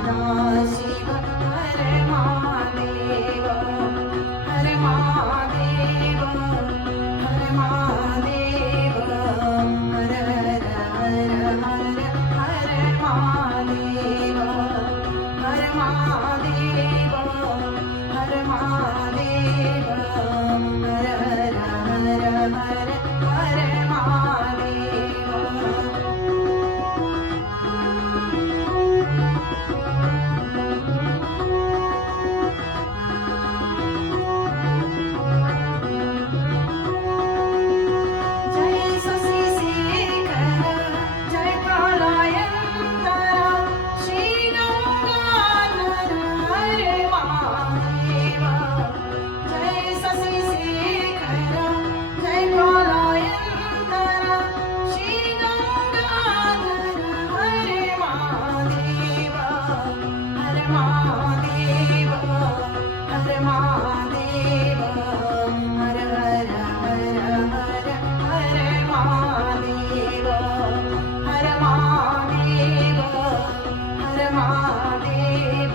सदाशिव हर महादेव हर महादेव हर महादेव हर हर हर हर हर महादेव हर महादेव हर महादेव हर हर हर हर हर महादेव जय शशि शेखर जय प्रलयंकर श्री गंगाधर हर महादेव जय शशि शेखर जय प्रलयंकर श्री गंगाधर हर महादेव हर महादेव हर महादेव हर हर हर हर हर महादेव हर महादेव हर महादेव